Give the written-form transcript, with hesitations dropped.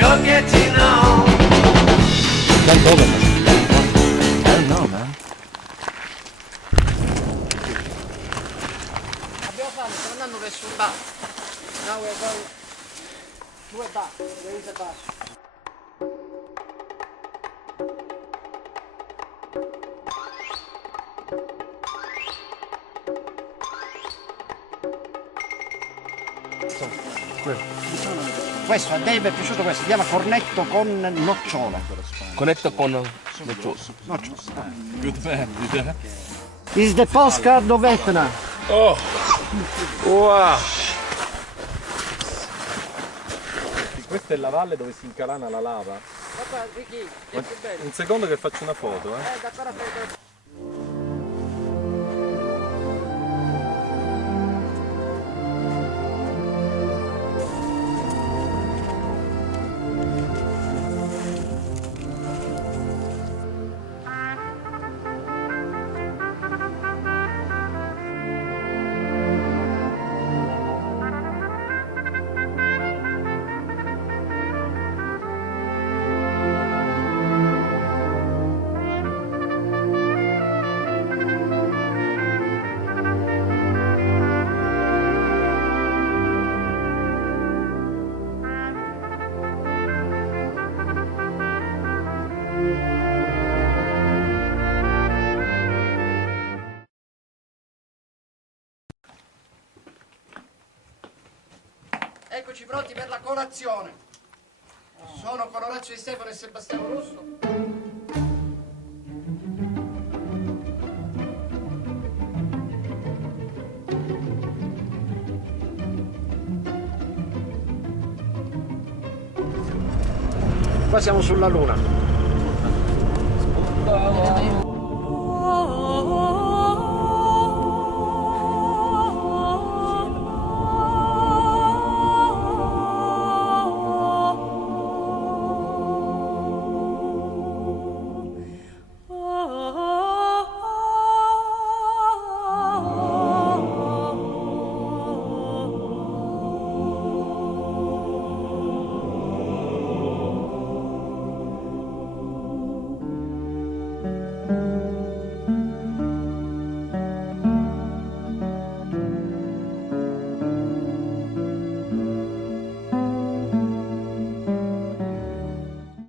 you're getting on. I don't know, man. Abbiamo fatto, stiamo andando verso un bar. Now we're going to a bar. There is a bar. Questo a Dave è piaciuto, questo si chiama cornetto con nocciola. Cornetto con nocciola. Good man, yeah. Is the postcard of Etna. Oh, wow. Questa è la valle dove si incalana la lava. Guarda, Ricky, è più bello. Un secondo che faccio una foto, D'accordo, aspetta. Eccoci pronti per la colazione. Sono Coronaccio di Stefano e Sebastiano Russo. Qua siamo sulla Luna.